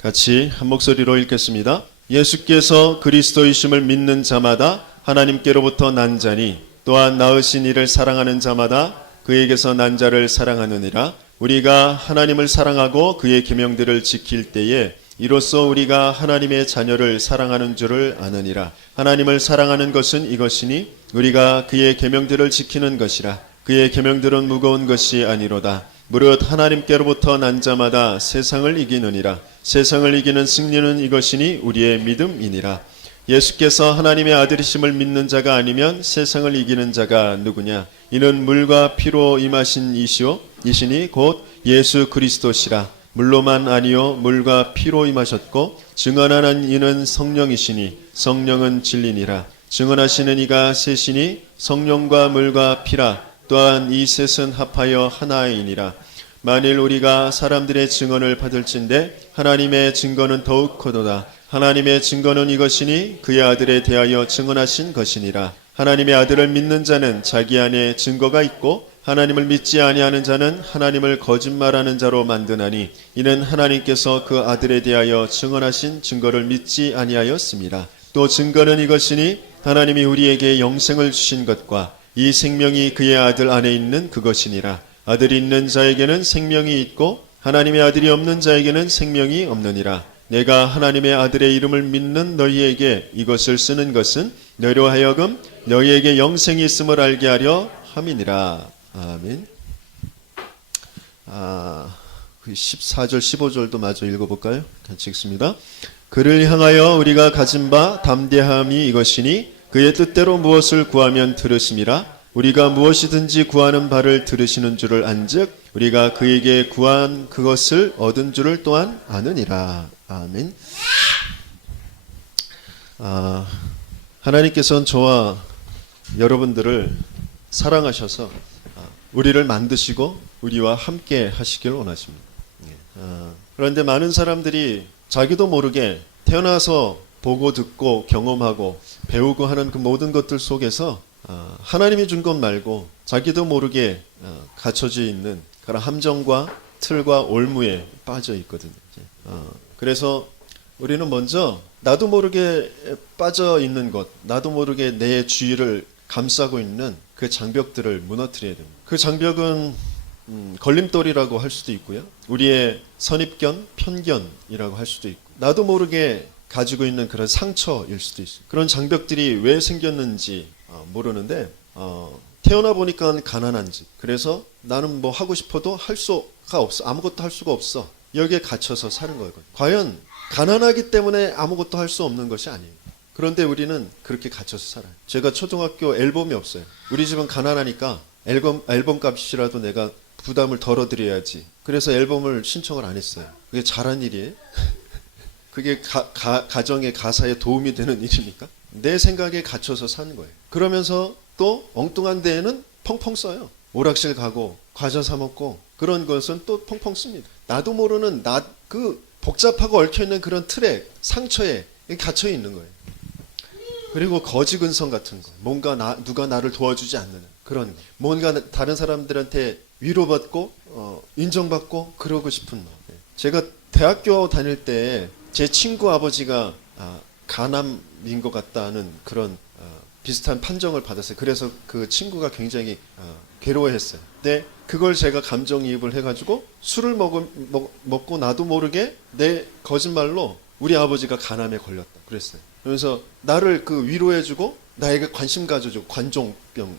같이 한 목소리로 읽겠습니다. 예수께서 그리스도이심을 믿는 자마다 하나님께로부터 난 자니 또한 낳으신 이를 사랑하는 자마다 그에게서 난 자를 사랑하느니라. 우리가 하나님을 사랑하고 그의 계명들을 지킬 때에 이로써 우리가 하나님의 자녀를 사랑하는 줄을 아느니라. 하나님을 사랑하는 것은 이것이니 우리가 그의 계명들을 지키는 것이라. 그의 계명들은 무거운 것이 아니로다. 무릇 하나님께로부터 난 자마다 세상을 이기느니라. 세상을 이기는 승리는 이것이니 우리의 믿음이니라. 예수께서 하나님의 아들이심을 믿는 자가 아니면 세상을 이기는 자가 누구냐? 이는 물과 피로 임하신 이시니 곧 예수 그리스도시라. 물로만 아니요 물과 피로 임하셨고 증언하는 이는 성령이시니 성령은 진리니라. 증언하시는 이가 셋이니 성령과 물과 피라. 또한 이 셋은 합하여 하나이니라. 만일 우리가 사람들의 증언을 받을진대 하나님의 증거는 더욱 크도다. 하나님의 증거는 이것이니 그의 아들에 대하여 증언하신 것이니라. 하나님의 아들을 믿는 자는 자기 안에 증거가 있고 하나님을 믿지 아니하는 자는 하나님을 거짓말하는 자로 만드나니 이는 하나님께서 그 아들에 대하여 증언하신 증거를 믿지 아니하였습니다. 또 증거는 이것이니 하나님이 우리에게 영생을 주신 것과 이 생명이 그의 아들 안에 있는 그것이니라. 아들이 있는 자에게는 생명이 있고 하나님의 아들이 없는 자에게는 생명이 없느니라. 내가 하나님의 아들의 이름을 믿는 너희에게 이것을 쓰는 것은 너희로 하여금 너희에게 영생이 있음을 알게 하려 함이니라. 아멘. 14절 15절도 마저 읽어볼까요? 같이 읽습니다. 그를 향하여 우리가 가진 바 담대함이 이것이니 그의 뜻대로 무엇을 구하면 들으심이라. 우리가 무엇이든지 구하는 바를 들으시는 줄을 안즉 우리가 그에게 구한 그것을 얻은 줄을 또한 아느니라. 아멘. 하나님께서는 저와 여러분들을 사랑하셔서 우리를 만드시고 우리와 함께 하시길 원하십니다. 그런데 많은 사람들이 자기도 모르게 태어나서 보고 듣고 경험하고 배우고 하는 그 모든 것들 속에서 하나님이 준 것 말고 자기도 모르게 갇혀져 있는 그런 함정과 틀과 올무에 빠져 있거든요. 그래서 우리는 먼저 나도 모르게 빠져 있는 것, 나도 모르게 내 주위를 감싸고 있는 그 장벽들을 무너뜨려야 됩니다. 그 장벽은 걸림돌이라고 할 수도 있고요. 우리의 선입견, 편견이라고 할 수도 있고 나도 모르게 가지고 있는 그런 상처일 수도 있어요. 그런 장벽들이 왜 생겼는지 모르는데 태어나 보니까 가난한 집. 그래서 나는 뭐 하고 싶어도 할 수가 없어. 아무것도 할 수가 없어. 여기에 갇혀서 사는 거거든요. 과연 가난하기 때문에 아무것도 할 수 없는 것이 아니에요. 그런데 우리는 그렇게 갇혀서 살아요. 제가 초등학교 앨범이 없어요. 우리 집은 가난하니까 앨범 값이라도 내가 부담을 덜어드려야지. 그래서 앨범을 신청을 안 했어요. 그게 잘한 일이에요? 그게 가정의 가사에 도움이 되는 일입니까? 내 생각에 갇혀서 사는 거예요. 그러면서 또 엉뚱한 데에는 펑펑 써요. 오락실 가고 과자 사 먹고 그런 것은 또 펑펑 씁니다. 나도 모르는 그 복잡하고 얽혀있는 그런 틀에 상처에 갇혀 있는 거예요. 그리고 거지 근성 같은 거, 뭔가 누가 나를 도와주지 않는 그런 거, 뭔가 다른 사람들한테 위로받고 인정받고 그러고 싶은 마음. 제가 대학교 다닐 때 제 친구 아버지가 간암인 것 같다는 그런 비슷한 판정을 받았어요. 그래서 그 친구가 굉장히 괴로워했어요. 근데 그걸 제가 감정이입을 해가지고 술을 먹고 나도 모르게 내 거짓말로 우리 아버지가 간암에 걸렸다 그랬어요. 그래서 나를 그 위로해주고 나에게 관심 가져주고 관종병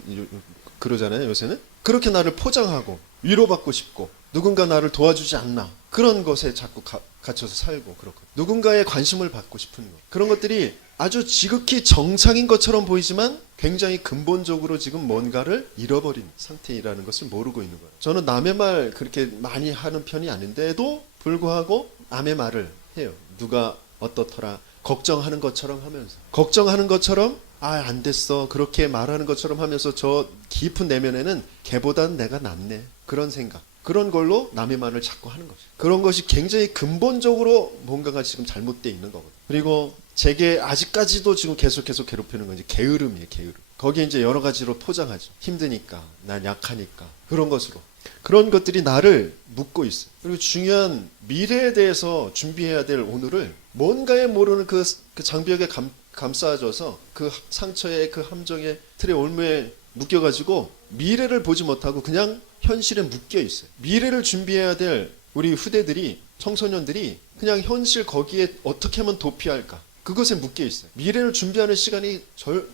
그러잖아요 요새는. 그렇게 나를 포장하고 위로받고 싶고 누군가 나를 도와주지 않나 그런 것에 자꾸 갇혀서 살고 그렇고 누군가의 관심을 받고 싶은 것 그런 것들이 아주 지극히 정상인 것처럼 보이지만 굉장히 근본적으로 지금 뭔가를 잃어버린 상태이라는 것을 모르고 있는 거예요. 저는 남의 말 그렇게 많이 하는 편이 아닌데도 불구하고 남의 말을 해요. 누가 어떻더라 걱정하는 것처럼 하면서 걱정하는 것처럼 안 됐어 그렇게 말하는 것처럼 하면서 저 깊은 내면에는 걔보다는 내가 낫네 그런 생각 그런 걸로 남의 말을 자꾸 하는 거죠. 그런 것이 굉장히 근본적으로 뭔가가 지금 잘못되어 있는 거거든요. 그리고 제게 아직까지도 지금 계속해서 괴롭히는 건 이제 게으름이에요. 게으름. 거기에 이제 여러 가지로 포장하죠. 힘드니까 난 약하니까 그런 것으로 그런 것들이 나를 묶고 있어요. 그리고 중요한 미래에 대해서 준비해야 될 오늘을 뭔가에 모르는 그 장벽에 감싸져서 그 상처에 그 함정의 틀에 올무에 묶여가지고 미래를 보지 못하고 그냥 현실에 묶여 있어요. 미래를 준비해야 될 우리 후대들이, 청소년들이 그냥 현실 거기에 어떻게 하면 도피할까, 그것에 묶여 있어요. 미래를 준비하는 시간이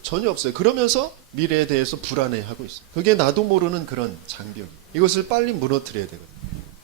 전혀 없어요. 그러면서 미래에 대해서 불안해하고 있어요. 그게 나도 모르는 그런 장벽. 이것을 빨리 무너뜨려야 되거든요.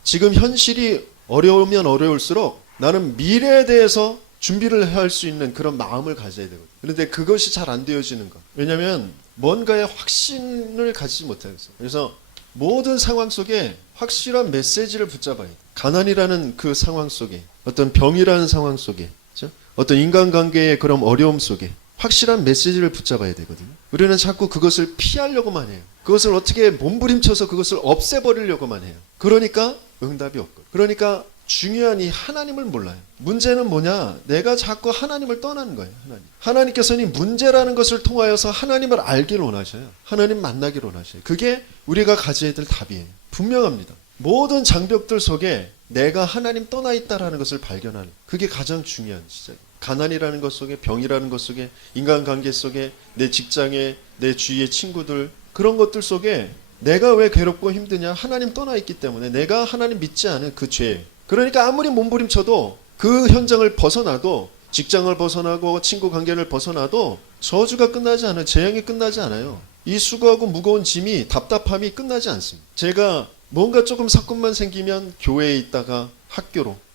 지금 현실이 어려우면 어려울수록 나는 미래에 대해서 준비를 할 수 있는 그런 마음을 가져야 되거든요. 그런데 그것이 잘 안 되어지는 거. 왜냐하면 뭔가의 확신을 가지지 못해요. 그래서 모든 상황 속에 확실한 메시지를 붙잡아야 돼요. 가난이라는 그 상황 속에, 어떤 병이라는 상황 속에, 그렇죠? 어떤 인간관계의 그런 어려움 속에 확실한 메시지를 붙잡아야 되거든요. 우리는 자꾸 그것을 피하려고만 해요. 그것을 어떻게 몸부림쳐서 그것을 없애버리려고만 해요. 그러니까 응답이 없고, 그러니까 중요한 이 하나님을 몰라요. 문제는 뭐냐? 내가 자꾸 하나님을 떠나는 거예요. 하나님께서는 이 문제라는 것을 통하여서 하나님을 알기를 원하셔요. 하나님 만나기를 원하셔요. 그게 우리가 가져야 될 답이에요. 분명합니다. 모든 장벽들 속에 내가 하나님 떠나 있다라는 것을 발견하는, 그게 가장 중요한 시작이에요. 가난이라는 것 속에, 병이라는 것 속에, 인간관계 속에, 내 직장에, 내 주위의 친구들, 그런 것들 속에 내가 왜 괴롭고 힘드냐? 하나님 떠나 있기 때문에, 내가 하나님 믿지 않은 그 죄. 그러니까 아무리 몸부림쳐도 그 현장을 벗어나도, 직장을 벗어나고 친구 관계를 벗어나도 저주가 끝나지 않아요. 재앙이 끝나지 않아요. 이 수고하고 무거운 짐이, 답답함이 끝나지 않습니다. 제가 뭔가 조금 사건만 생기면 교회에 있다가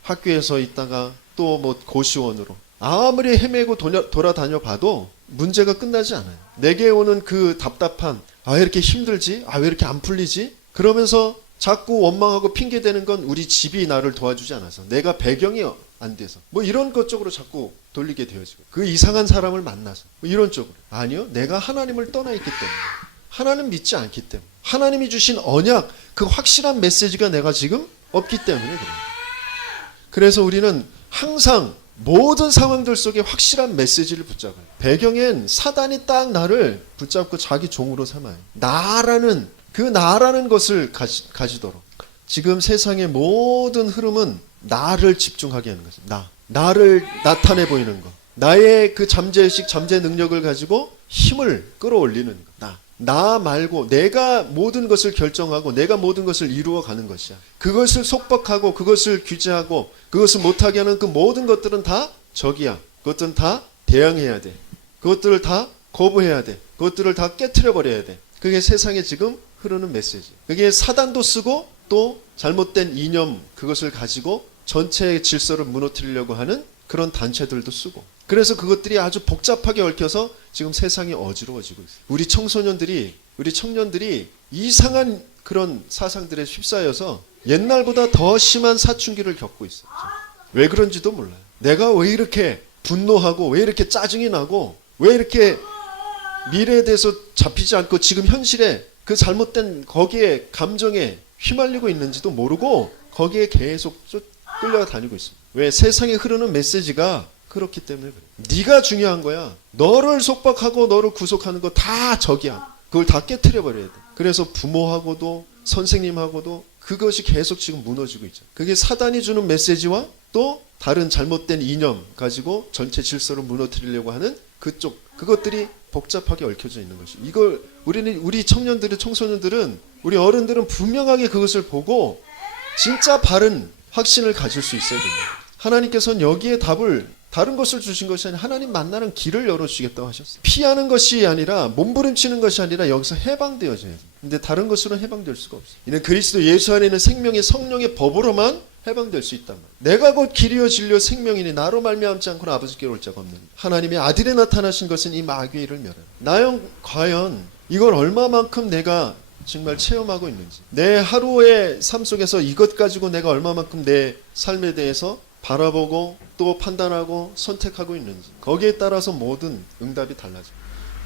학교에서 있다가 또 뭐 고시원으로 아무리 헤매고 돌아다녀 봐도 문제가 끝나지 않아요. 내게 오는 그 답답한, 왜 이렇게 힘들지? 왜 이렇게 안 풀리지? 그러면서 자꾸 원망하고 핑계대는 건 우리 집이 나를 도와주지 않아서, 내가 배경이 안 돼서, 뭐 이런 것 쪽으로 자꾸 돌리게 되어지고, 그 이상한 사람을 만나서 뭐 이런 쪽으로. 아니요, 내가 하나님을 떠나 있기 때문에, 하나님 믿지 않기 때문에, 하나님이 주신 언약, 그 확실한 메시지가 내가 지금 없기 때문에 그래요. 그래서 우리는 항상 모든 상황들 속에 확실한 메시지를 붙잡아요. 배경엔 사단이 딱 나를 붙잡고 자기 종으로 삼아요. 나라는 것을 가지도록. 지금 세상의 모든 흐름은 나를 집중하게 하는 거죠. 나를 나타내 보이는 거. 나의 그 잠재의식, 잠재 능력을 가지고 힘을 끌어올리는 거. 나 말고 내가 모든 것을 결정하고 내가 모든 것을 이루어가는 것이야. 그것을 속박하고 그것을 규제하고 그것을 못하게 하는 그 모든 것들은 다 적이야. 그것들은 다 대항해야 돼. 그것들을 다 거부해야 돼. 그것들을 다 깨트려버려야 돼. 그게 세상에 지금 흐르는 메시지. 그게 사단도 쓰고 또 잘못된 이념, 그것을 가지고 전체의 질서를 무너뜨리려고 하는 그런 단체들도 쓰고. 그래서 그것들이 아주 복잡하게 얽혀서 지금 세상이 어지러워지고 있어요. 우리 청년들이 이상한 그런 사상들에 휩싸여서 옛날보다 더 심한 사춘기를 겪고 있어요. 왜 그런지도 몰라요. 내가 왜 이렇게 분노하고, 왜 이렇게 짜증이 나고, 왜 이렇게 미래에 대해서 잡히지 않고 지금 현실에 그 잘못된 거기에 감정에 휘말리고 있는지도 모르고 거기에 계속 끌려다니고 있습니다. 왜? 세상에 흐르는 메시지가 그렇기 때문에 그래. 네가 중요한 거야. 너를 속박하고 너를 구속하는 거 다 적이야. 그걸 다 깨트려 버려야 돼. 그래서 부모하고도 선생님하고도 그것이 계속 지금 무너지고 있죠. 그게 사단이 주는 메시지와 또 다른 잘못된 이념 가지고 전체 질서를 무너뜨리려고 하는 그것들이 복잡하게 얽혀져 있는 것이. 이걸 우리 청소년들은, 우리 어른들은 분명하게 그것을 보고 진짜 바른 확신을 가질 수 있어야 됩니다. 하나님께서는 여기에 답을, 다른 것을 주신 것이 아니라 하나님 만나는 길을 열어주시겠다고 하셨어요. 피하는 것이 아니라, 몸부림치는 것이 아니라 여기서 해방되어져야 돼요. 근데 다른 것으로는 해방될 수가 없어요. 이는 그리스도 예수 안에 있는 생명의 성령의 법으로만 해방될 수 있단 말이에요. 내가 곧 길이요 진리요 생명이니 나로 말미암지 않고는 아버지께로 올 자가 없느니. 하나님의 아들에 나타나신 것은 이 마귀의 일을 멸하라. 나영 과연 이걸 얼마만큼 내가 정말 체험하고 있는지, 내 하루의 삶 속에서 이것 가지고 내가 얼마만큼 내 삶에 대해서 바라보고 또 판단하고 선택하고 있는지, 거기에 따라서 모든 응답이 달라져요.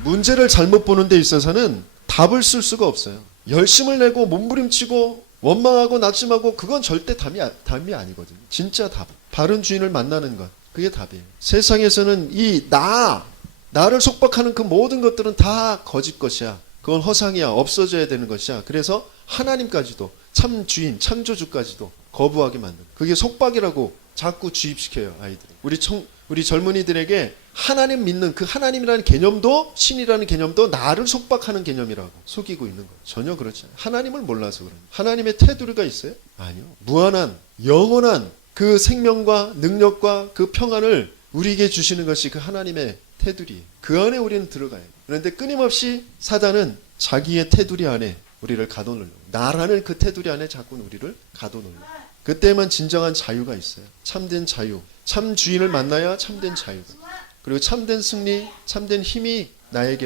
문제를 잘못 보는 데 있어서는 답을 쓸 수가 없어요. 열심을 내고 몸부림치고 원망하고 낙심하고 그건 절대 답이 아니거든요. 진짜 답, 바른 주인을 만나는 것, 그게 답이에요. 세상에서는 나를 속박하는 그 모든 것들은 다 거짓 것이야. 그건 허상이야. 없어져야 되는 것이야. 그래서 하나님까지도 참 주인, 창조주까지도 거부하게 만드는, 그게 속박이라고 자꾸 주입시켜요, 아이들. 우리 젊은이들에게 하나님 믿는 그 하나님이라는 개념도, 신이라는 개념도 나를 속박하는 개념이라고 속이고 있는 거예요. 전혀 그렇지 않아요. 하나님을 몰라서 그래요. 하나님의 테두리가 있어요? 아니요. 무한한 영원한 그 생명과 능력과 그 평안을 우리에게 주시는 것이 그 하나님의 테두리예요. 그 안에 우리는 들어가요. 그런데 끊임없이 사단은 자기의 테두리 안에 우리를 가둬놓으려고, 나라는 그 테두리 안에 자꾸 우리를 가둬놓으려고. 그때만 진정한 자유가 있어요. 참된 자유. 참 주인을 만나야 참된 자유가. 그리고 참된 승리, 참된 힘이 나의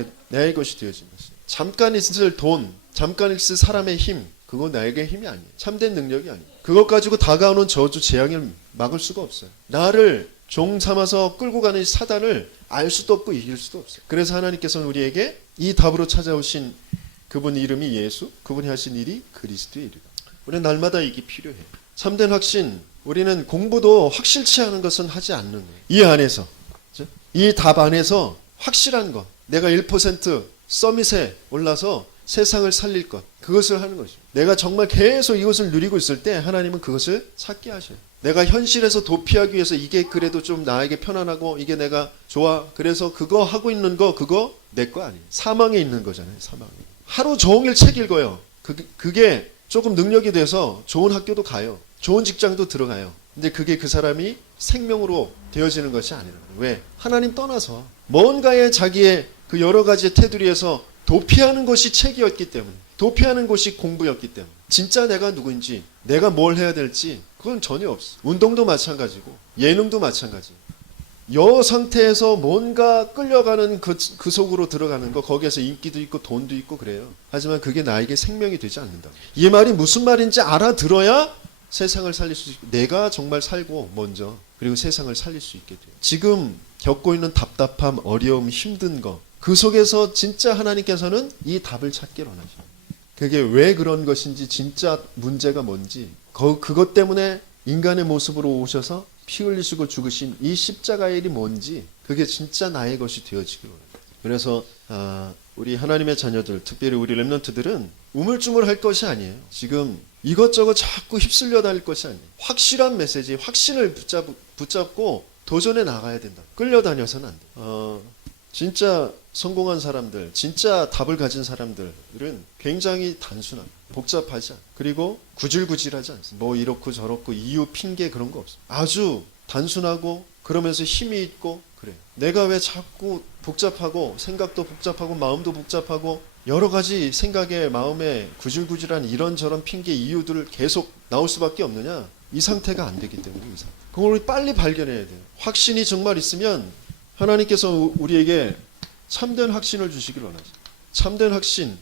것이 되어진 것이에요. 잠깐 있을 돈, 잠깐 있을 사람의 힘, 그거 나에게 힘이 아니에요. 참된 능력이 아니에요. 그것 가지고 다가오는 저주, 재앙을 막을 수가 없어요. 나를 종 삼아서 끌고 가는 사단을 알 수도 없고 이길 수도 없어요. 그래서 하나님께서는 우리에게 이 답으로 찾아오신 그분 이름이 예수, 그분이 하신 일이 그리스도의 일이다. 우리는 날마다 이게 필요해요. 참된 확신, 우리는 공부도 확실치 않은 것은 하지 않는 거예요. 이 안에서, 이 답 안에서 확실한 것, 내가 1% 서밋에 올라서 세상을 살릴 것, 그것을 하는 것이죠. 내가 정말 계속 이것을 누리고 있을 때 하나님은 그것을 찾게 하셔요. 내가 현실에서 도피하기 위해서 이게 그래도 좀 나에게 편안하고 이게 내가 좋아, 그래서 그거 하고 있는 거, 그거 내 거 아니에요. 사망에 있는 거잖아요. 사망에. 하루 종일 책 읽어요. 그게 조금 능력이 돼서 좋은 학교도 가요. 좋은 직장도 들어가요. 근데 그게 그 사람이 생명으로 되어지는 것이 아니라. 왜? 하나님 떠나서 뭔가의 자기의 그 여러 가지 테두리에서 도피하는 것이 책이었기 때문에, 도피하는 것이 공부였기 때문에, 진짜 내가 누구인지, 내가 뭘 해야 될지 그건 전혀 없어. 운동도 마찬가지고 예능도 마찬가지고, 여 상태에서 뭔가 끌려가는 그 속으로 들어가는 거, 거기에서 인기도 있고 돈도 있고 그래요. 하지만 그게 나에게 생명이 되지 않는다. 이 말이 무슨 말인지 알아들어야 세상을 살릴 수 있고, 내가 정말 살고 먼저, 그리고 세상을 살릴 수 있게 돼요. 지금 겪고 있는 답답함, 어려움, 힘든 거, 그 속에서 진짜 하나님께서는 이 답을 찾기를 원하셔요. 그게 왜 그런 것인지, 진짜 문제가 뭔지, 그것 때문에 인간의 모습으로 오셔서 피 흘리시고 죽으신 이 십자가의 일이 뭔지, 그게 진짜 나의 것이 되어지기를 원해요. 그래서 우리 하나님의 자녀들, 특별히 우리 렘넌트들은 우물쭈물할 것이 아니에요. 지금 이것저것 자꾸 휩쓸려 다닐 것이 아니에요. 확실한 메시지, 확신을 붙잡고 도전해 나가야 된다. 끌려다녀서는 안 돼요. 진짜 성공한 사람들, 진짜 답을 가진 사람들은 굉장히 단순합니다. 복잡하지 않아요. 그리고 구질구질하지 않습니다. 뭐 이렇고 저렇고 이유, 핑계 그런 거 없어요. 아주 단순하고 그러면서 힘이 있고 그래요. 내가 왜 자꾸 복잡하고, 생각도 복잡하고 마음도 복잡하고 여러 가지 생각에, 마음에 구질구질한 이런저런 핑계, 이유들을 계속 나올 수밖에 없느냐? 이 상태가 안 되기 때문에. 이 상태. 그걸 빨리 발견해야 돼요. 확신이 정말 있으면 하나님께서 우리에게 참된 확신을 주시길 원하죠. 참된 확신,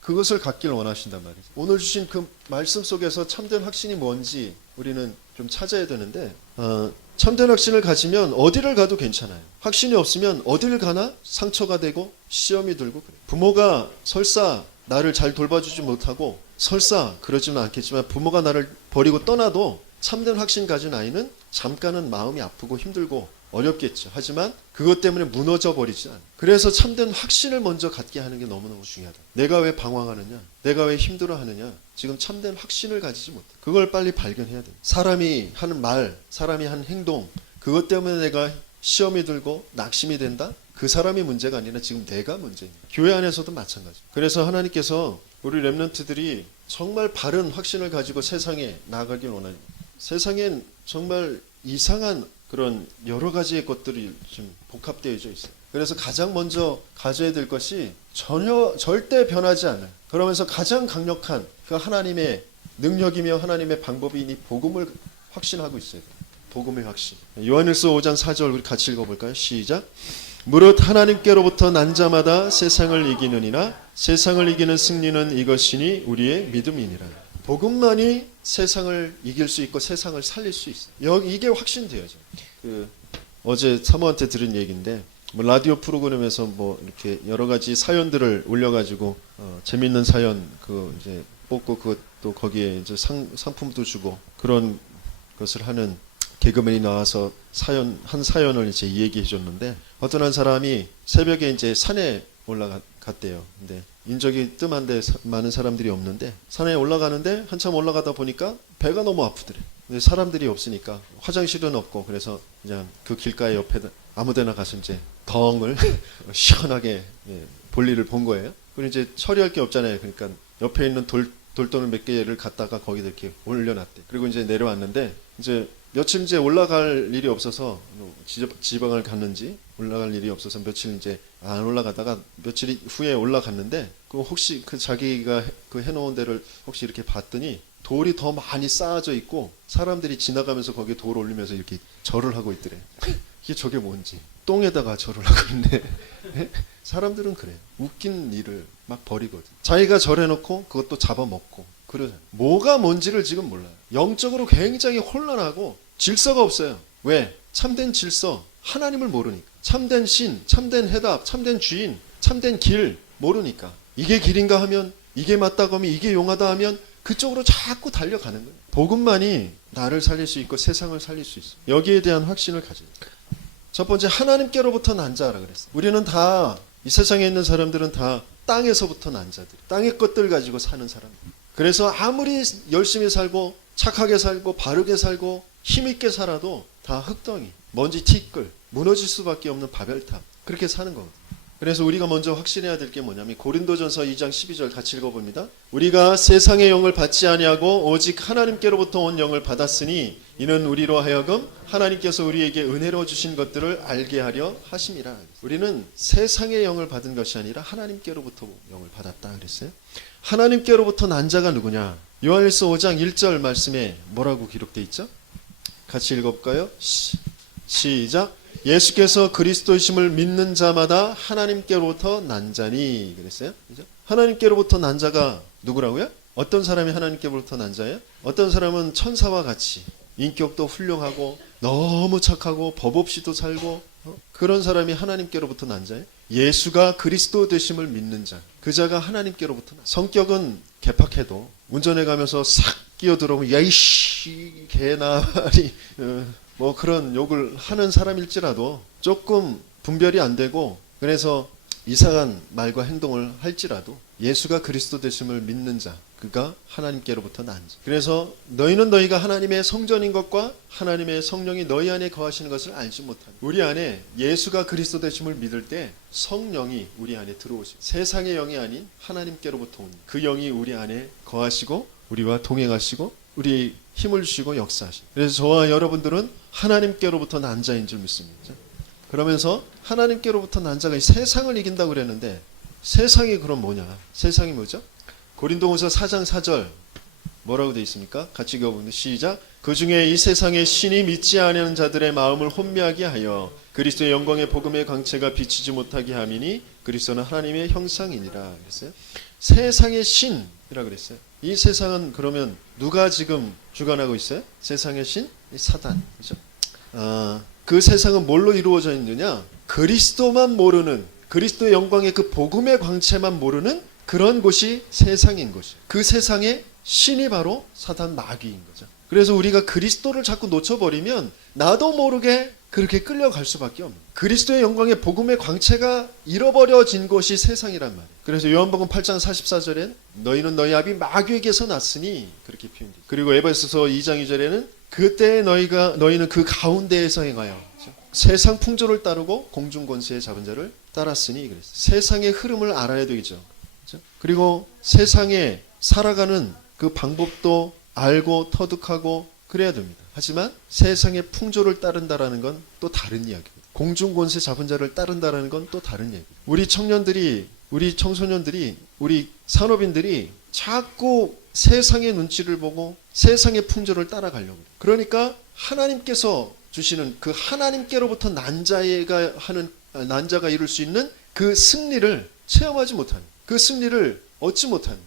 그것을 갖기를 원하신단 말이죠. 오늘 주신 그 말씀 속에서 참된 확신이 뭔지 우리는 좀 찾아야 되는데, 참된 확신을 가지면 어디를 가도 괜찮아요. 확신이 없으면 어디를 가나 상처가 되고 시험이 들고 그래요. 부모가 설사 나를 잘 돌봐주지 못하고, 설사 그러지는 않겠지만 부모가 나를 버리고 떠나도 참된 확신 가진 아이는 잠깐은 마음이 아프고 힘들고 어렵겠죠. 하지만 그것 때문에 무너져 버리지 않아요. 그래서 참된 확신을 먼저 갖게 하는 게 너무너무 중요하다. 내가 왜 방황하느냐? 내가 왜 힘들어하느냐? 지금 참된 확신을 가지지 못해. 그걸 빨리 발견해야 돼요. 사람이 하는 말, 사람이 하는 행동, 그것 때문에 내가 시험이 들고 낙심이 된다? 그 사람이 문제가 아니라 지금 내가 문제입니다. 교회 안에서도 마찬가지. 그래서 하나님께서 우리 렘넌트들이 정말 바른 확신을 가지고 세상에 나아가길 원하는, 세상엔 정말 이상한 그런 여러 가지의 것들이 좀 복합되어져 있어요. 그래서 가장 먼저 가져야 될 것이 절대 변하지 않아요. 그러면서 가장 강력한 그 하나님의 능력이며 하나님의 방법이니 복음을 확신하고 있어요. 복음의 확신. 요한일서 5장 4절 우리 같이 읽어볼까요? 시작. 무릇 하나님께로부터 난 자마다 세상을 이기느니라. 세상을 이기는 승리는 이것이니 우리의 믿음이니라. 복음만이 세상을 이길 수 있고 세상을 살릴 수 있어요. 이게 확신되어져. 어제 사모한테 들은 얘기인데, 뭐 라디오 프로그램에서 뭐 이렇게 여러 가지 사연들을 올려가지고 재밌는 사연 이제 뽑고 그것도 거기에 이제 상품도 주고 그런 것을 하는 개그맨이 나와서 한 사연을 이제 얘기해 줬는데, 어떤 한 사람이 새벽에 이제 산에 갔대요. 근데 인적이 뜸한데 많은 사람들이 없는데 산에 올라가는데 한참 올라가다 보니까 배가 너무 아프더래. 근데 사람들이 없으니까 화장실은 없고 그래서 그냥 그 길가에 옆에 아무데나 가서 이제 덩을 시원하게 볼일을 본 거예요. 그리고 이제 처리할 게 없잖아요. 그러니까 옆에 있는 돌덩이 몇 개를 갖다가 거기다 이렇게 올려놨대. 그리고 이제 내려왔는데 이제 며칠 이제 올라갈 일이 없어서 지방을 갔는지 올라갈 일이 없어서 며칠 이제 안 올라가다가 며칠 후에 올라갔는데 그 혹시 그 자기가 그 해놓은 데를 혹시 이렇게 봤더니 돌이 더 많이 쌓아져 있고 사람들이 지나가면서 거기에 돌 올리면서 이렇게 절을 하고 있더래. 이게 저게 뭔지 똥에다가 절을 하고 있네. 사람들은 그래. 웃긴 일을 막 버리거든. 자기가 절해놓고 그것도 잡아먹고 그러잖아. 뭐가 뭔지를 지금 몰라요. 영적으로 굉장히 혼란하고 질서가 없어요. 왜? 참된 질서, 하나님을 모르니까. 참된 신, 참된 해답, 참된 주인, 참된 길 모르니까. 이게 길인가 하면, 이게 맞다고 하면, 이게 용하다 하면 그쪽으로 자꾸 달려가는 거예요. 복음만이 나를 살릴 수 있고 세상을 살릴 수 있어. 여기에 대한 확신을 가져야 돼요. 첫 번째, 하나님께로부터 난 자라 그랬어. 우리는 다, 이 세상에 있는 사람들은 다 땅에서부터 난 자들. 땅의 것들 가지고 사는 사람들. 그래서 아무리 열심히 살고 착하게 살고 바르게 살고 힘있게 살아도 다 흙덩이, 먼지 티끌, 무너질 수밖에 없는 바벨탑. 그렇게 사는 거거든요. 그래서 우리가 먼저 확신해야 될 게 뭐냐면 고린도전서 2장 12절 같이 읽어봅니다. 우리가 세상의 영을 받지 아니하고 오직 하나님께로부터 온 영을 받았으니 이는 우리로 하여금 하나님께서 우리에게 은혜로 주신 것들을 알게 하려 하심이라. 우리는 세상의 영을 받은 것이 아니라 하나님께로부터 영을 받았다 그랬어요. 하나님께로부터 난 자가 누구냐? 요한일서 5장 1절 말씀에 뭐라고 기록되어 있죠? 같이 읽어볼까요? 시작. 예수께서 그리스도이심을 믿는 자마다 하나님께로부터 난 자니 그랬어요. 그죠? 하나님께로부터 난 자가 누구라고요? 어떤 사람이 하나님께로부터 난 자예요? 어떤 사람은 천사와 같이 인격도 훌륭하고 너무 착하고 법 없이도 살고 그런 사람이 하나님께로부터 난 자예요. 예수가 그리스도 되심을 믿는 자, 그 자가 하나님께로부터 난. 성격은 개팍해도 운전해 가면서 싹 끼어들어오면 야이씨 개나리 뭐 그런 욕을 하는 사람일지라도 조금 분별이 안 되고 그래서 이상한 말과 행동을 할지라도 예수가 그리스도 되심을 믿는 자, 그가 하나님께로부터 난 자. 그래서 너희는 너희가 하나님의 성전인 것과 하나님의 성령이 너희 안에 거하시는 것을 알지 못하니. 우리 안에 예수가 그리스도 되심을 믿을 때 성령이 우리 안에 들어오시고 세상의 영이 아닌 하나님께로부터 온 그 영이 우리 안에 거하시고 우리와 동행하시고 우리 힘을 주시고 역사하시고. 그래서 저와 여러분들은 하나님께로부터 난 자인 줄 믿습니다. 그러면서 하나님께로부터 난 자가 세상을 이긴다고 그랬는데 세상이 그럼 뭐냐? 세상이 뭐죠? 고린도후서 4장 4절 뭐라고 되어 있습니까? 같이 읽어보면 시작. 그 중에 이 세상의 신이 믿지 않는 자들의 마음을 혼미하게 하여 그리스도의 영광의 복음의 광채가 비치지 못하게 함이니 그리스도는 하나님의 형상이니라 그랬어요. 세상의 신이라고 그랬어요. 이 세상은 그러면 누가 지금 주관하고 있어요? 세상의 신? 사단. 그죠? 그 세상은 뭘로 이루어져 있느냐? 그리스도만 모르는, 그리스도의 영광의 그 복음의 광채만 모르는 그런 곳이 세상인 것이에요. 그 세상의 신이 바로 사단 마귀인 거죠. 그래서 우리가 그리스도를 자꾸 놓쳐버리면 나도 모르게 그렇게 끌려갈 수밖에 없는. 그리스도의 영광의 복음의 광채가 잃어버려진 것이 세상이란 말이에요. 그래서 요한복음 8장 44절엔 너희는 너희 아비 마귀에게서 났으니 그렇게 표현돼요. 그리고 에베소서 2장 2절에는 그때 너희는 그 가운데에서 행하여 그렇죠? 세상 풍조를 따르고 공중 권세에 잡은 자를 따랐으니 그랬어요. 세상의 흐름을 알아야 되겠죠. 그렇죠? 그리고 세상에 살아가는 그 방법도 알고 터득하고 그래야 됩니다. 하지만 세상의 풍조를 따른다라는 건 또 다른 이야기입니다. 공중 권세 잡은 자를 따른다라는 건 또 다른 얘기입니다. 우리 청년들이, 우리 청소년들이, 우리 산업인들이 자꾸 세상의 눈치를 보고 세상의 풍조를 따라가려고 해요. 그러니까 하나님께서 주시는 그 하나님께로부터 난 자가 이룰 수 있는 그 승리를 체험하지 못하는, 그 승리를 얻지 못하는.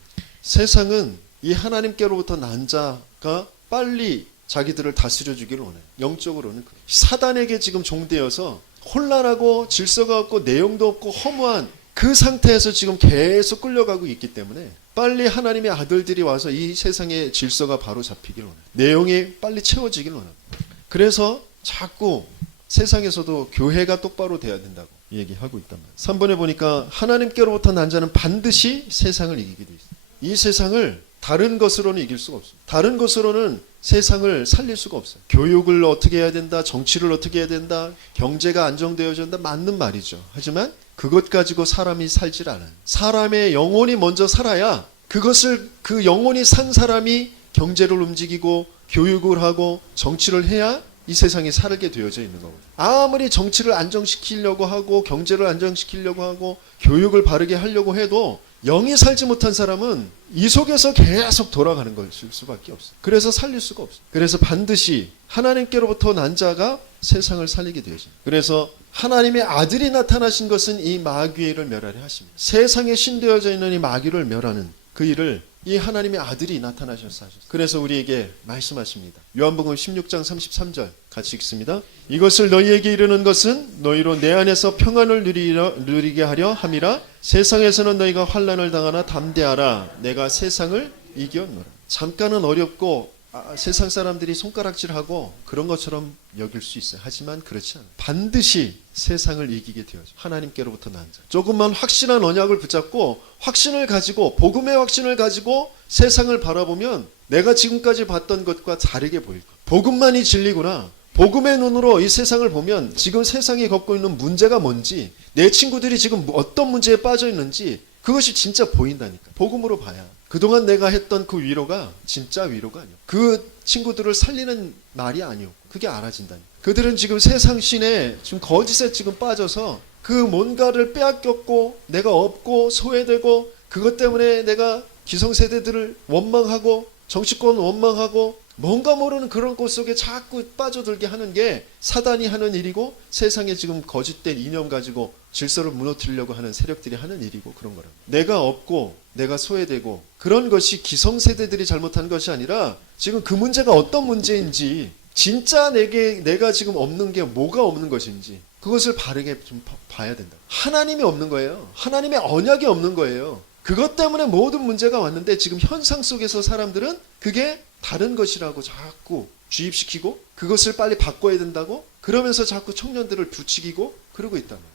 세상은 이 하나님께로부터 난 자가 빨리 자기들을 다스려 주기를 원해요. 영적으로는 그래요. 사단에게 지금 종되어서 혼란하고 질서가 없고 내용도 없고 허무한 그 상태에서 지금 계속 끌려가고 있기 때문에 빨리 하나님의 아들들이 와서 이 세상의 질서가 바로 잡히기를 원해요. 내용이 빨리 채워지기를 원합니다. 그래서 자꾸 세상에서도 교회가 똑바로 돼야 된다고 얘기하고 있단 말이에요. 3번에 보니까 하나님께로부터 난 자는 반드시 세상을 이기게 돼 있어요. 이 세상을 다른 것으로는 이길 수가 없어요. 다른 것으로는 세상을 살릴 수가 없어요. 교육을 어떻게 해야 된다, 정치를 어떻게 해야 된다, 경제가 안정되어야 된다, 맞는 말이죠. 하지만 그것 가지고 사람이 살질 않아요. 사람의 영혼이 먼저 살아야 그것을 그 영혼이 산 사람이 경제를 움직이고 교육을 하고 정치를 해야 이 세상이 살게 되어져 있는 거거든요. 아무리 정치를 안정시키려고 하고 경제를 안정시키려고 하고 교육을 바르게 하려고 해도 영이 살지 못한 사람은 이 속에서 계속 돌아가는 것일 수밖에 없어요. 그래서 살릴 수가 없어요. 그래서 반드시 하나님께로부터 난 자가 세상을 살리게 되어집니다. 그래서 하나님의 아들이 나타나신 것은 이 마귀를 멸하려 하십니다. 세상에 신되어져 있는 이 마귀를 멸하는 그 일을 이 하나님의 아들이 나타나셔서 하셨어요. 그래서 우리에게 말씀하십니다. 요한복음 16장 33절 같이 읽습니다. 이것을 너희에게 이르는 것은 너희로 내 안에서 평안을 누리게 하려 함이라. 세상에서는 너희가 환난을 당하나 담대하라. 내가 세상을 이겼노라. 잠깐은 어렵고 세상 사람들이 손가락질하고 그런 것처럼 여길 수 있어요. 하지만 그렇지 않아요. 반드시 세상을 이기게 되어져. 하나님께로부터 난 자. 조금만 확실한 언약을 붙잡고 확신을 가지고 복음의 확신을 가지고 세상을 바라보면 내가 지금까지 봤던 것과 다르게 보일 거예요. 복음만이 진리구나. 복음의 눈으로 이 세상을 보면 지금 세상이 겪고 있는 문제가 뭔지, 내 친구들이 지금 어떤 문제에 빠져 있는지 그것이 진짜 보인다니까. 복음으로 봐야. 그동안 내가 했던 그 위로가 진짜 위로가 아니야. 그 친구들을 살리는 말이 아니오. 그게 알아진다니까. 그들은 지금 세상 신에 지금 거짓에 지금 빠져서 그 뭔가를 빼앗겼고 내가 없고 소외되고 그것 때문에 내가 기성세대들을 원망하고 정치권 원망하고 뭔가 모르는 그런 곳 속에 자꾸 빠져들게 하는 게 사단이 하는 일이고 세상에 지금 거짓된 이념 가지고 질서를 무너뜨리려고 하는 세력들이 하는 일이고 그런 거라고. 내가 없고 내가 소외되고 그런 것이 기성세대들이 잘못한 것이 아니라 지금 그 문제가 어떤 문제인지 진짜 내가 지금 없는 게 뭐가 없는 것인지 그것을 바르게 좀 봐야 된다. 하나님이 없는 거예요. 하나님의 언약이 없는 거예요. 그것 때문에 모든 문제가 왔는데 지금 현상 속에서 사람들은 그게 다른 것이라고 자꾸 주입시키고 그것을 빨리 바꿔야 된다고 그러면서 자꾸 청년들을 부추기고 그러고 있단 말이에요.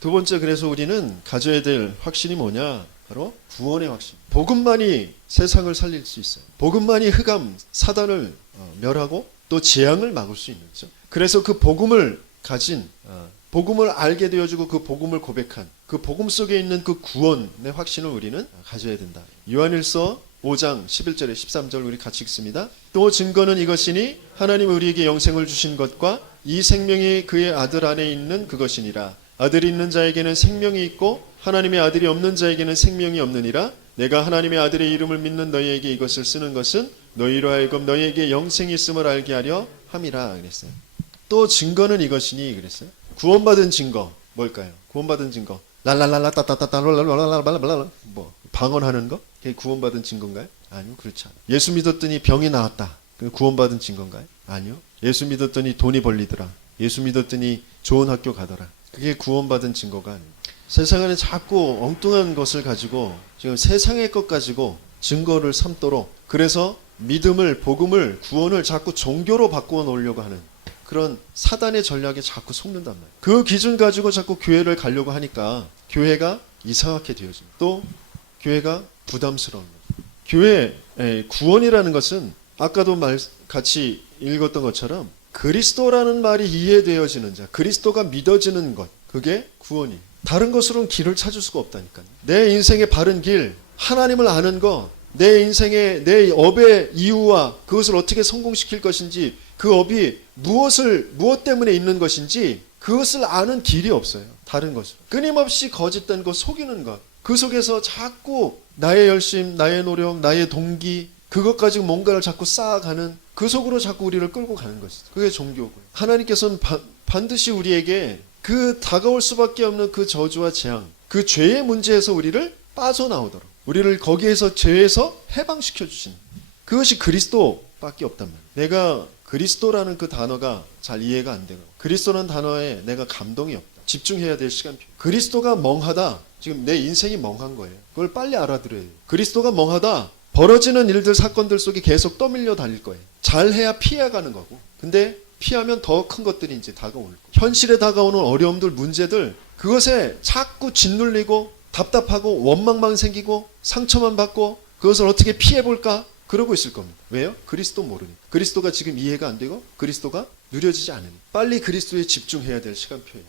두 번째, 그래서 우리는 가져야 될 확신이 뭐냐? 바로 구원의 확신. 복음만이 세상을 살릴 수 있어요. 복음만이 흑암, 사단을 멸하고 또 재앙을 막을 수 있는 거죠. 그래서 그 복음을 가진 복음을 알게 되어주고 그 복음을 고백한 그 복음 속에 있는 그 구원의 확신을 우리는 가져야 된다. 요한일서 5장 11절에 13절 우리 같이 읽습니다. 또 증거는 이것이니 하나님 우리에게 영생을 주신 것과 이 생명이 그의 아들 안에 있는 그것이니라. 아들이 있는 자에게는 생명이 있고 하나님의 아들이 없는 자에게는 생명이 없느니라. 내가 하나님의 아들의 이름을 믿는 너희에게 이것을 쓰는 것은 너희로 하여금 너희에게 영생이 있음을 알게 하려 함이라 그랬어요. 또 증거는 이것이니 그랬어요. 구원받은 증거 뭘까요? 구원받은 증거 랄랄랄라 따따따따 뭐 방언하는 거? 그게 구원받은 증거인가요? 아니요, 그렇지 않아요. 예수 믿었더니 병이 나았다. 그게 구원받은 증거인가요? 아니요. 예수 믿었더니 돈이 벌리더라. 예수 믿었더니 좋은 학교 가더라. 그게 구원받은 증거가 아니에요. 세상에는 자꾸 엉뚱한 것을 가지고 지금 세상의 것 가지고 증거를 삼도록 그래서 믿음을 복음을 구원을 자꾸 종교로 바꾸어 놓으려고 하는 그런 사단의 전략에 자꾸 속는단 말이에요. 그 기준 가지고 자꾸 교회를 가려고 하니까 교회가 이상하게 되어집니다. 또 교회가 부담스러운 거예요. 교회 구원이라는 것은 아까도 같이 읽었던 것처럼 그리스도라는 말이 이해되어지는 자, 그리스도가 믿어지는 것, 그게 구원이에요. 다른 것으로는 길을 찾을 수가 없다니까요. 내 인생의 바른 길, 하나님을 아는 것, 내 인생의 내 업의 이유와 그것을 어떻게 성공시킬 것인지 그 업이 무엇 때문에 있는 것인지 그것을 아는 길이 없어요. 다른 것으로. 끊임없이 거짓된 것, 속이는 것. 그 속에서 자꾸 나의 열심, 나의 노력, 나의 동기 그것 가지고 뭔가를 자꾸 쌓아가는 그 속으로 자꾸 우리를 끌고 가는 것이죠. 그게 종교고요. 하나님께서는 반드시 우리에게 그 다가올 수밖에 없는 그 저주와 재앙, 그 죄의 문제에서 우리를 빠져나오도록 우리를 거기에서 죄에서 해방시켜 주시는 그것이 그리스도밖에 없단 말이에요. 내가 그리스도라는 그 단어가 잘 이해가 안 되고 그리스도라는 단어에 내가 감동이 없다. 집중해야 될 시간표. 그리스도가 멍하다. 지금 내 인생이 멍한 거예요. 그걸 빨리 알아들어야 돼요. 그리스도가 멍하다. 벌어지는 일들 사건들 속에 계속 떠밀려 다닐 거예요. 잘해야 피해가는 거고 근데 피하면 더 큰 것들이 이제 다가올 거예요. 현실에 다가오는 어려움들, 문제들, 그것에 자꾸 짓눌리고 답답하고 원망만 생기고 상처만 받고 그것을 어떻게 피해볼까? 그러고 있을 겁니다. 왜요? 그리스도 모르니까. 그리스도가 지금 이해가 안 되고 그리스도가 누려지지 않으니까. 빨리 그리스도에 집중해야 될 시간표예요.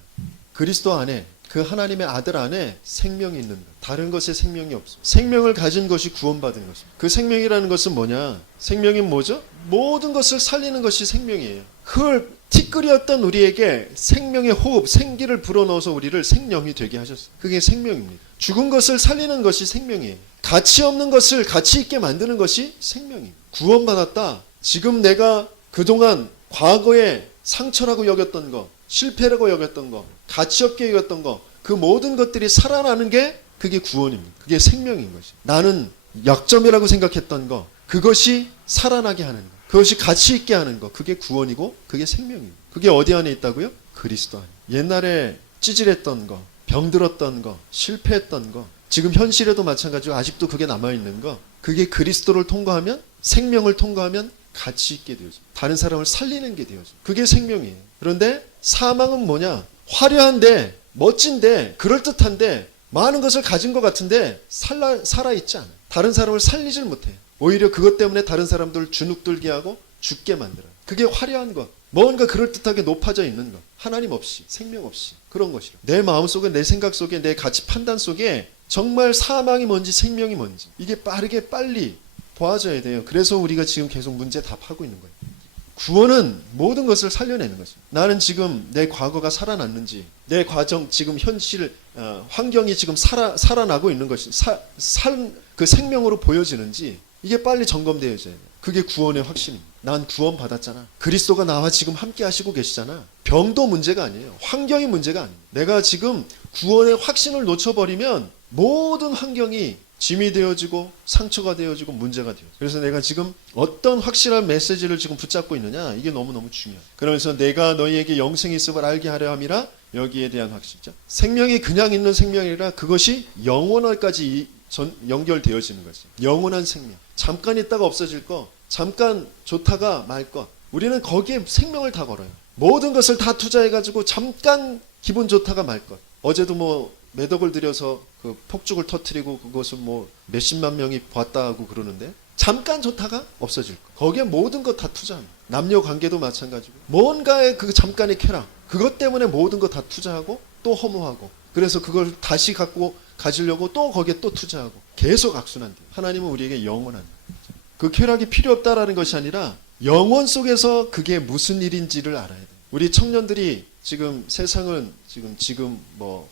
그리스도 안에, 그 하나님의 아들 안에 생명이 있는 것. 다른 것에 생명이 없어. 생명을 가진 것이 구원받은 것입니다. 그 생명이라는 것은 뭐냐? 생명이 뭐죠? 모든 것을 살리는 것이 생명이에요. 흙을 티끌이었던 우리에게 생명의 호흡, 생기를 불어넣어서 우리를 생명이 되게 하셨어요. 그게 생명입니다. 죽은 것을 살리는 것이 생명이에요. 가치 없는 것을 가치 있게 만드는 것이 생명이에요. 구원받았다. 지금 내가 그동안 과거에 상처라고 여겼던 거, 실패라고 여겼던 거, 가치 없게 여겼던 거, 그 모든 것들이 살아나는 게 그게 구원입니다. 그게 생명인 것이에요. 나는 약점이라고 생각했던 거, 그것이 살아나게 하는 거, 그것이 가치 있게 하는 거, 그게 구원이고 그게 생명입니다. 그게 어디 안에 있다고요? 그리스도 안에. 옛날에 찌질했던 거, 병들었던 거, 실패했던 거, 지금 현실에도 마찬가지로 아직도 그게 남아있는 거, 그게 그리스도를 통과하면, 생명을 통과하면 가치 있게 되어집니다. 다른 사람을 살리는 게 되어집니다. 그게 생명이에요. 그런데 사망은 뭐냐? 화려한데, 멋진데, 그럴듯한데, 많은 것을 가진 것 같은데 살아있지 않아요. 다른 사람을 살리질 못해요. 오히려 그것 때문에 다른 사람들 주눅들게 하고 죽게 만들어요. 그게 화려한 것, 뭔가 그럴듯하게 높아져 있는 것, 하나님 없이, 생명 없이, 그런 것이라. 내 마음속에, 내 생각 속에, 내 가치 판단 속에 정말 사망이 뭔지 생명이 뭔지 이게 빠르게 빨리 보아져야 돼요. 그래서 우리가 지금 계속 문제 답하고 있는 거예요. 구원은 모든 것을 살려내는 것입니다. 나는 지금 내 과거가 살아났는지, 내 과정, 지금 현실, 환경이 지금 살아나고 있는 것이, 그 생명으로 보여지는지, 이게 빨리 점검되어져야 돼요. 그게 구원의 확신입니다. 난 구원 받았잖아. 그리스도가 나와 지금 함께 하시고 계시잖아. 병도 문제가 아니에요. 환경이 문제가 아니에요. 내가 지금 구원의 확신을 놓쳐버리면 모든 환경이 짐이 되어지고 상처가 되어지고 문제가 되어지고. 그래서 내가 지금 어떤 확실한 메시지를 지금 붙잡고 있느냐, 이게 너무너무 중요해요. 그러면서 내가 너희에게 영생이 있음을 알게 하려 함이라, 여기에 대한 확신이죠. 생명이 그냥 있는 생명이 아니라 그것이 영원할까지 연결되어지는 것이에요. 영원한 생명. 잠깐 있다가 없어질 거, 잠깐 좋다가 말 것, 우리는 거기에 생명을 다 걸어요. 모든 것을 다 투자해가지고 잠깐 기분 좋다가 말 것. 어제도 몇 억을 들여서 그 폭죽을 터뜨리고 그것을 몇십만 명이 봤다 하고 그러는데, 잠깐 좋다가 없어질 거. 거기에 모든 것 다 투자합니다. 남녀 관계도 마찬가지고, 뭔가의 그 잠깐의 쾌락, 그것 때문에 모든 것 다 투자하고 또 허무하고, 그래서 그걸 다시 가지려고 또 거기에 또 투자하고, 계속 악순환돼요. 하나님은 우리에게 영원한, 그 쾌락이 필요 없다라는 것이 아니라 영원 속에서 그게 무슨 일인지를 알아야 돼요. 우리 청년들이 지금 세상은 지금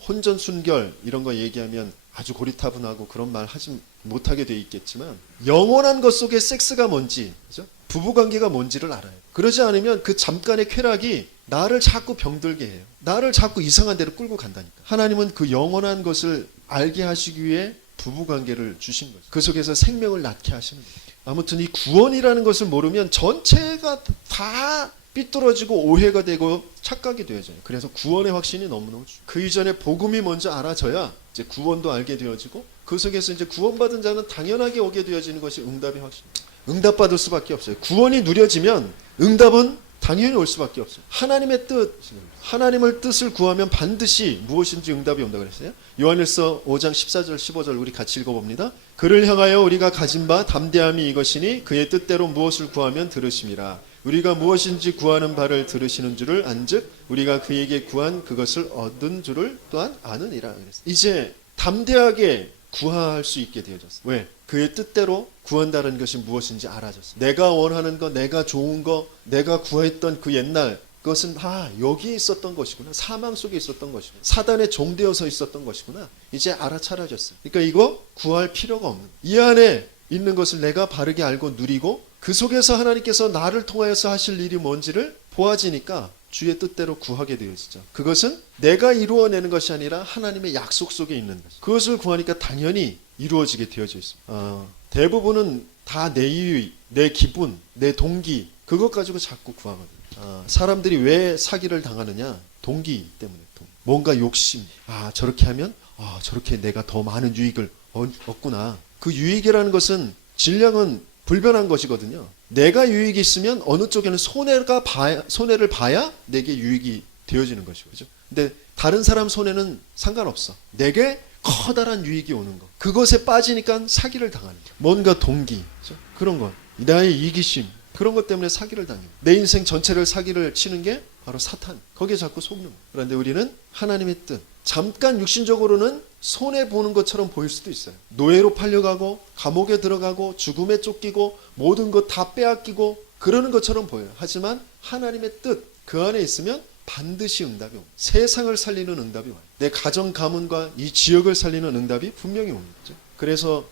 혼전 순결 이런 거 얘기하면 아주 고리타분하고 그런 말 하지 못하게 돼 있겠지만, 영원한 것 속에 섹스가 뭔지, 그죠? 부부관계가 뭔지를 알아요. 그러지 않으면 그 잠깐의 쾌락이 나를 자꾸 병들게 해요. 나를 자꾸 이상한 데로 끌고 간다니까. 하나님은 그 영원한 것을 알게 하시기 위해 부부관계를 주신 거죠. 그 속에서 생명을 낳게 하시는 거예요. 아무튼 이 구원이라는 것을 모르면 전체가 다 삐뚤어지고 오해가 되고 착각이 되어져요. 그래서 구원의 확신이 너무너무 중요해요. 그 이전에 복음이 먼저 알아져야 이제 구원도 알게 되어지고, 그 속에서 이제 구원받은 자는 당연하게 오게 되어지는 것이 응답의 확신입니다. 응답받을 수밖에 없어요. 구원이 누려지면 응답은 당연히 올 수밖에 없어요. 하나님의 뜻, 하나님의 뜻을 구하면 반드시 무엇인지 응답이 온다고 그랬어요. 요한일서 5장 14절 15절 우리 같이 읽어봅니다. 그를 향하여 우리가 가진 바 담대함이 이것이니 그의 뜻대로 무엇을 구하면 들으심이라. 우리가 무엇인지 구하는 바를 들으시는 줄을 안즉 우리가 그에게 구한 그것을 얻은 줄을 또한 아느니라. 이제 담대하게 구할 수 있게 되어졌어요. 왜? 그의 뜻대로 구한다는 것이 무엇인지 알아졌어요. 내가 원하는 거, 내가 좋은 거, 내가 구했던 그 옛날 그것은 여기에 있었던 것이구나. 사망 속에 있었던 것이구나. 사단의 종되어서 있었던 것이구나. 이제 알아차려졌어요. 그러니까 이거 구할 필요가 없는, 이 안에 있는 것을 내가 바르게 알고 누리고, 그 속에서 하나님께서 나를 통하여서 하실 일이 뭔지를 보아지니까 주의 뜻대로 구하게 되어지죠. 그것은 내가 이루어내는 것이 아니라 하나님의 약속 속에 있는 것. 그것을 구하니까 당연히 이루어지게 되어져 있습니다. 대부분은 다 내 이유, 내 기분, 내 동기, 그것 가지고 자꾸 구하거든요. 사람들이 왜 사기를 당하느냐? 동기 때문에. 뭔가 욕심. 저렇게 하면 저렇게 내가 더 많은 유익을 얻구나. 그 유익이라는 것은, 질량은 불변한 것이거든요. 내가 유익이 있으면 어느 쪽에는 손해를 봐야 내게 유익이 되어지는 것이죠. 그죠? 근데 다른 사람 손해는 상관없어. 내게 커다란 유익이 오는 거. 그것에 빠지니까 사기를 당하는 거. 뭔가 동기, 그죠? 그런 것. 나의 이기심, 그런 것 때문에 사기를 당해요. 내 인생 전체를 사기를 치는 게 바로 사탄. 거기에 자꾸 속는 거예요. 그런데 우리는 하나님의 뜻. 잠깐 육신적으로는 손해보는 것처럼 보일 수도 있어요. 노예로 팔려가고 감옥에 들어가고 죽음에 쫓기고 모든 것 다 빼앗기고 그러는 것처럼 보여요. 하지만 하나님의 뜻, 그 안에 있으면 반드시 응답이 옵니다. 세상을 살리는 응답이 와요. 내 가정 가문과 이 지역을 살리는 응답이 분명히 옵니다. 그래서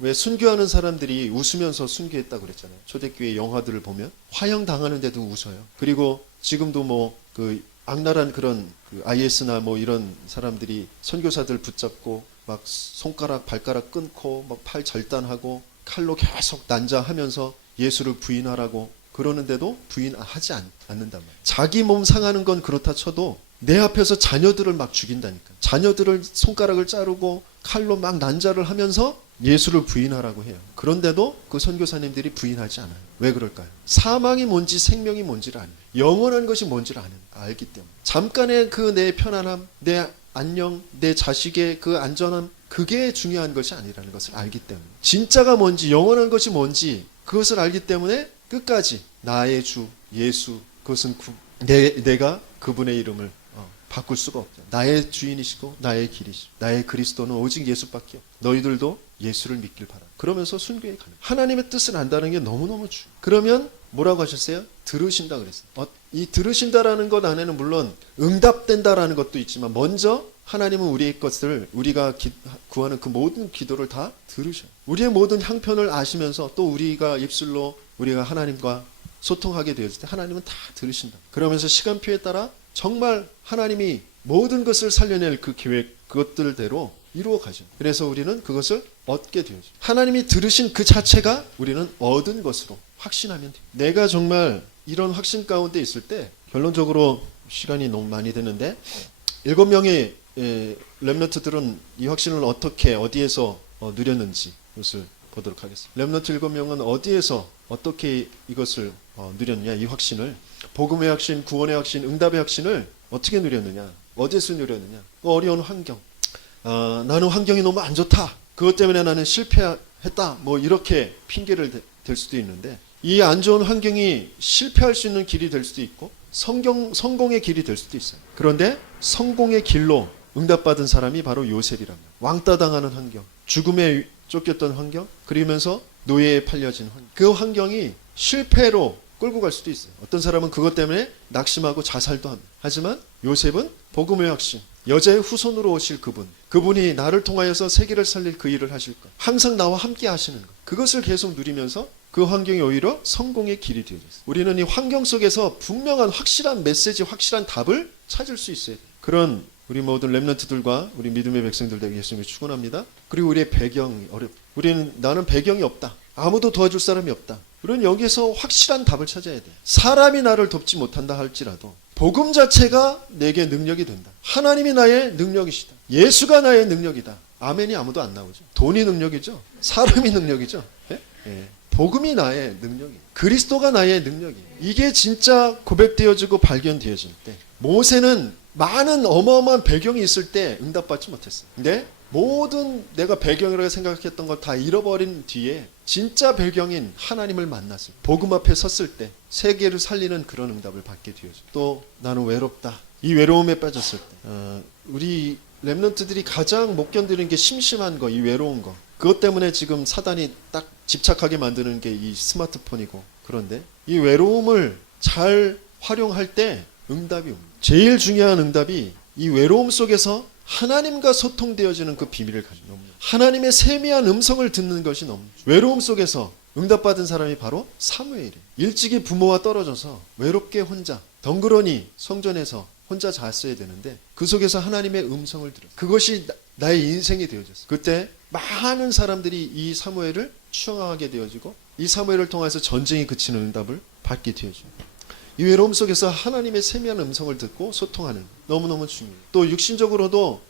왜 순교하는 사람들이 웃으면서 순교했다고 그랬잖아요. 초대교회 영화들을 보면 화형당하는데도 웃어요. 그리고 지금도 뭐 그 악랄한 그런 그 IS나 뭐 이런 사람들이 선교사들 붙잡고 막 손가락 발가락 끊고 막 팔 절단하고 칼로 계속 난자하면서 예수를 부인하라고 그러는데도 부인하지 않는단 말이에요. 자기 몸 상하는 건 그렇다 쳐도 내 앞에서 자녀들을 막 죽인다니까. 자녀들을 손가락을 자르고 칼로 막 난자를 하면서 예수를 부인하라고 해요. 그런데도 그 선교사님들이 부인하지 않아요. 왜 그럴까요? 사망이 뭔지 생명이 뭔지를 아는, 영원한 것이 뭔지를 알기 때문에. 잠깐의 그 내 편안함, 내 안녕, 내 자식의 그 안전함, 그게 중요한 것이 아니라는 것을 알기 때문에. 진짜가 뭔지, 영원한 것이 뭔지 그것을 알기 때문에 끝까지 나의 주 예수, 그것은 내가 그분의 이름을 바꿀 수가 없죠. 나의 주인이시고 나의 길이시고 나의 그리스도는 오직 예수밖에 없고 너희들도 예수를 믿길 바라. 그러면서 순교에 가는. 하나님의 뜻을 안다는 게 너무너무 중요해요. 그러면 뭐라고 하셨어요? 들으신다 그랬어요. 이 들으신다라는 것 안에는 물론 응답된다라는 것도 있지만 먼저 하나님은 우리의 것을 우리가 구하는 그 모든 기도를 다 들으셔요. 우리의 모든 형편을 아시면서 또 우리가 입술로 우리가 하나님과 소통하게 되었을 때 하나님은 다 들으신다. 그러면서 시간표에 따라 정말 하나님이 모든 것을 살려낼 그 계획, 그것들대로 이루어 가죠. 그래서 우리는 그것을 얻게 되죠. 하나님이 들으신 그 자체가 우리는 얻은 것으로 확신하면 돼요. 내가 정말 이런 확신 가운데 있을 때 결론적으로 시간이 너무 많이 되는데 7명의 렘넌트들은 이 확신을 어디에서 누렸는지 그것을 보도록 하겠습니다. 렘넌트 7명은 어디에서 어떻게 이것을 누렸냐, 이 확신을. 복음의 확신, 구원의 확신, 응답의 확신을 어떻게 누렸느냐, 어디에서 누렸느냐. 어려운 환경, 나는 환경이 너무 안 좋다, 그것 때문에 나는 실패했다, 뭐 이렇게 핑계를 댈 수도 있는데, 이 안 좋은 환경이 실패할 수 있는 길이 될 수도 있고 성공의 길이 될 수도 있어요. 그런데 성공의 길로 응답받은 사람이 바로 요셉이랍니다. 왕따 당하는 환경, 죽음에 쫓겼던 환경, 그러면서 노예에 팔려진 환경, 그 환경이 실패로 끌고 갈 수도 있어요. 어떤 사람은 그것 때문에 낙심하고 자살도 합니다. 하지만 요셉은 복음의 확신, 여자의 후손으로 오실 그분이 나를 통하여서 세계를 살릴 그 일을 하실 것, 항상 나와 함께 하시는 것, 그것을 계속 누리면서 그 환경이 오히려 성공의 길이 되어졌어요. 우리는 이 환경 속에서 분명한 확실한 메시지, 확실한 답을 찾을 수 있어요. 그런 우리 모든 렘넌트들과 우리 믿음의 백성들 되게 예수님을 축원합니다. 그리고 우리의 배경이 나는 배경이 없다, 아무도 도와줄 사람이 없다. 우리는 여기에서 확실한 답을 찾아야 돼. 사람이 나를 돕지 못한다 할지라도 복음 자체가 내게 능력이 된다. 하나님이 나의 능력이시다. 예수가 나의 능력이다. 아멘이 아무도 안 나오죠. 돈이 능력이죠. 사람이 능력이죠. 예? 예. 복음이 나의 능력이, 그리스도가 나의 능력이, 이게 진짜 고백되어지고 발견되어질 때, 모세는 많은 어마어마한 배경이 있을 때 응답받지 못했어요. 근데 모든 내가 배경이라고 생각했던 걸 다 잃어버린 뒤에 진짜 배경인 하나님을 만났어요. 복음 앞에 섰을 때 세계를 살리는 그런 응답을 받게 되어져. 또 나는 외롭다, 이 외로움에 빠졌을 때, 우리 렘넌트들이 가장 못 견디는 게 심심한 거, 이 외로운 거. 그것 때문에 지금 사단이 딱 집착하게 만드는 게 이 스마트폰이고. 그런데 이 외로움을 잘 활용할 때 응답이 옵니다. 제일 중요한 응답이 이 외로움 속에서 하나님과 소통되어지는 그 비밀을 가지고, 하나님의 세미한 음성을 듣는 것이 너무, 외로움 속에서 응답받은 사람이 바로 사무엘이에요. 일찍이 부모와 떨어져서 외롭게 혼자 덩그러니 성전에서 혼자 잤어야 되는데 그 속에서 하나님의 음성을 들었어요. 그것이 나의 인생이 되어졌어요. 그때 많은 사람들이 이 사무엘을 추앙하게 되어지고 이 사무엘을 통해서 전쟁이 그치는 응답을 받게 되어집니다. 이 외로움 속에서 하나님의 세미한 음성을 듣고 소통하는, 너무너무 중요해요. 또 육신적으로도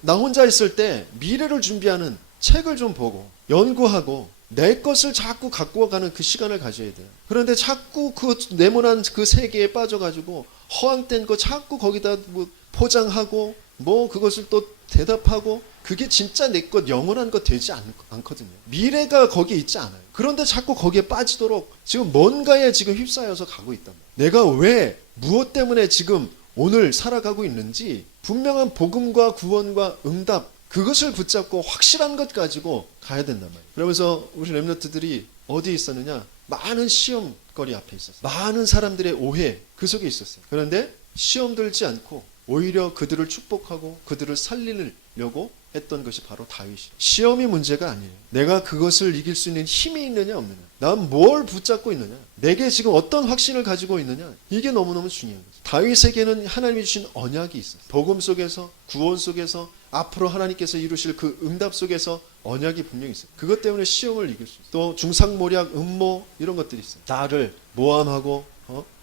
나 혼자 있을 때 미래를 준비하는 책을 좀 보고 연구하고 내 것을 자꾸 갖고 가는 그 시간을 가져야 돼요. 그런데 자꾸 그 네모난 그 세계에 빠져가지고 허황된 거 자꾸 거기다 뭐 포장하고 뭐 그것을 또 대답하고 그게 진짜 내 것 영원한 것 되지 않거든요. 미래가 거기에 있지 않아요. 그런데 자꾸 거기에 빠지도록 지금 뭔가에 지금 휩싸여서 가고 있단 말이에요. 내가 왜 무엇 때문에 지금 오늘 살아가고 있는지 분명한 복음과 구원과 응답 그것을 붙잡고 확실한 것 가지고 가야 된단 말이에요. 그러면서 우리 렘넌트들이 어디에 있었느냐? 많은 시험거리 앞에 있었어요. 많은 사람들의 오해 그 속에 있었어요. 그런데 시험 들지 않고 오히려 그들을 축복하고 그들을 살리려고 했던 것이 바로 다윗이에요. 시험이 문제가 아니에요. 내가 그것을 이길 수 있는 힘이 있느냐 없느냐. 난 뭘 붙잡고 있느냐. 내게 지금 어떤 확신을 가지고 있느냐. 이게 너무너무 중요한 거죠. 다윗에게는 하나님이 주신 언약이 있어요. 복음 속에서 구원 속에서 앞으로 하나님께서 이루실 그 응답 속에서 언약이 분명히 있어요. 그것 때문에 시험을 이길 수 있어요. 또 중상모략, 음모 이런 것들이 있어요. 나를 모함하고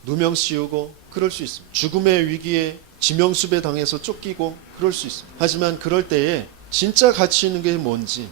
누명 씌우고 그럴 수 있습니다. 죽음의 위기에 지명수배 당해서 쫓기고 그럴 수 있습니다. 하지만 그럴 때에 진짜 가치 있는 게 뭔지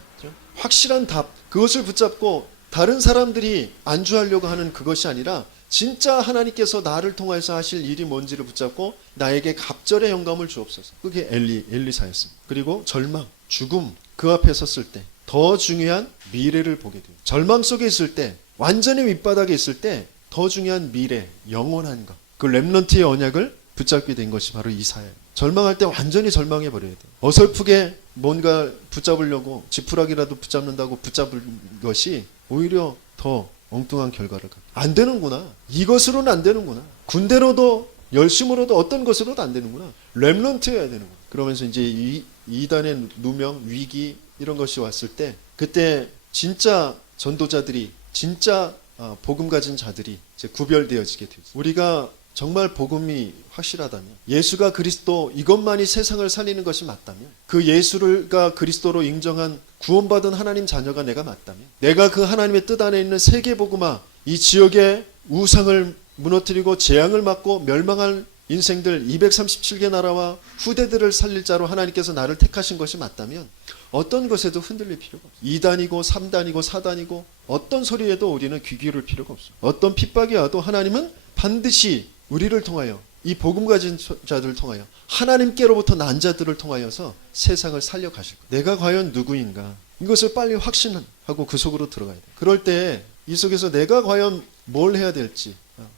확실한 답 그것을 붙잡고 다른 사람들이 안주하려고 하는 그것이 아니라 진짜 하나님께서 나를 통해서 하실 일이 뭔지를 붙잡고 나에게 갑절의 영감을 주옵소서. 그게 엘리사였습니다. 그리고 절망, 죽음 그 앞에 섰을 때 더 중요한 미래를 보게 돼요. 절망 속에 있을 때 완전히 밑바닥에 있을 때 더 중요한 미래, 영원한 것 그 렘넌트의 언약을 붙잡게 된 것이 바로 이사야예요. 절망할 때 완전히 절망해 버려야 돼요. 어설프게 뭔가 붙잡으려고 지푸라기라도 붙잡는다고 붙잡을 것이 오히려 더 엉뚱한 결과를 갖고 안 되는구나. 이것으로는 안 되는구나. 군대로도 열심으로도 어떤 것으로도 안 되는구나. 렘넌트여야 되는구나. 그러면서 이제 이단의 누명, 위기 이런 것이 왔을 때 그때 진짜 전도자들이 진짜 복음 가진 자들이 이제 구별되어지게 되죠. 우리가 정말 복음이 확실하다면 예수가 그리스도 이것만이 세상을 살리는 것이 맞다면 그 예수가 그리스도로 인정한 구원받은 하나님 자녀가 내가 맞다면 내가 그 하나님의 뜻 안에 있는 세계복음화 이 지역의 우상을 무너뜨리고 재앙을 막고 멸망할 인생들 237개 나라와 후대들을 살릴 자로 하나님께서 나를 택하신 것이 맞다면 어떤 것에도 흔들릴 필요가 없어요. 2단이고 3단이고 4단이고 어떤 소리에도 우리는 귀 기울일 필요가 없어요. 어떤 핍박이 와도 하나님은 반드시 우리를 통하여 이 복음 가진 자들을 통하여 하나님께로부터 난 자들을 통하여서 세상을 살려가실 거예요. 내가 과연 누구인가 이것을 빨리 확신하고 그 속으로 들어가야 돼요. 그럴 때 이 속에서 내가 과연 뭘 해야 될지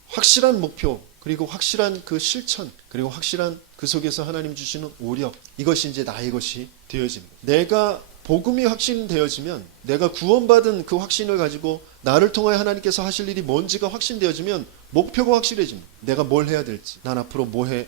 확실한 목표 그리고 확실한 그 실천 그리고 확실한 그 속에서 하나님 주시는 오력 이것이 이제 나의 것이 되어집니다. 내가 복음이 확신되어지면 내가 구원받은 그 확신을 가지고 나를 통하여 하나님께서 하실 일이 뭔지가 확신되어지면 목표가 확실해집니다. 내가 뭘 해야 될지 난 앞으로 뭐 해야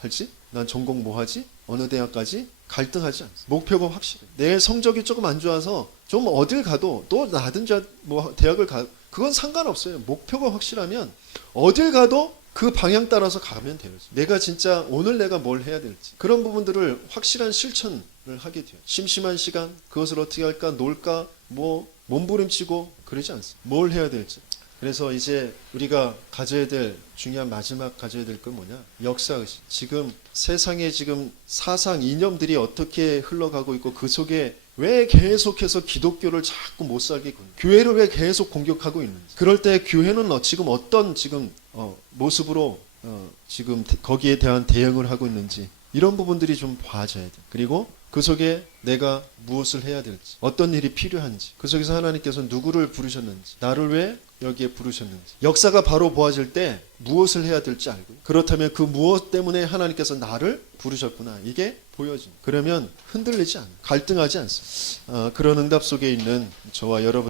할지 난 전공 뭐 하지 어느 대학까지 갈등하지 않습니다. 목표가 확실해. 내 성적이 조금 안 좋아서 좀 어딜 가도 또 나든 뭐 대학을 가 그건 상관없어요. 목표가 확실하면 어딜 가도 그 방향 따라서 가면 돼요. 내가 진짜 오늘 내가 뭘 해야 될지 그런 부분들을 확실한 실천을 하게 돼요. 심심한 시간 그것을 어떻게 할까 놀까 뭐 몸부림치고 그러지 않습니다. 뭘 해야 될지. 그래서 이제 우리가 가져야 될 중요한 마지막 가져야 될 건 뭐냐? 역사의식. 지금 세상에 지금 사상 이념들이 어떻게 흘러가고 있고 그 속에 왜 계속해서 기독교를 자꾸 못 살게 교회를 왜 계속 공격하고 있는지. 그럴 때 교회는 지금 어떤 지금 모습으로 지금 거기에 대한 대응을 하고 있는지 이런 부분들이 좀 봐져야 돼. 그리고 그 속에 내가 무엇을 해야 될지 어떤 일이 필요한지 그 속에서 하나님께서 누구를 부르셨는지 나를 왜 여기에 부르셨는지 역사가 바로 보아질 때 무엇을 해야 될지 알고 그렇다면 그 무엇 때문에 하나님께서 나를 부르셨구나 이게 보여집니다. 그러면 흔들리지 않아요. 갈등하지 않습니다. 그런 응답 속에 있는 저와 여러분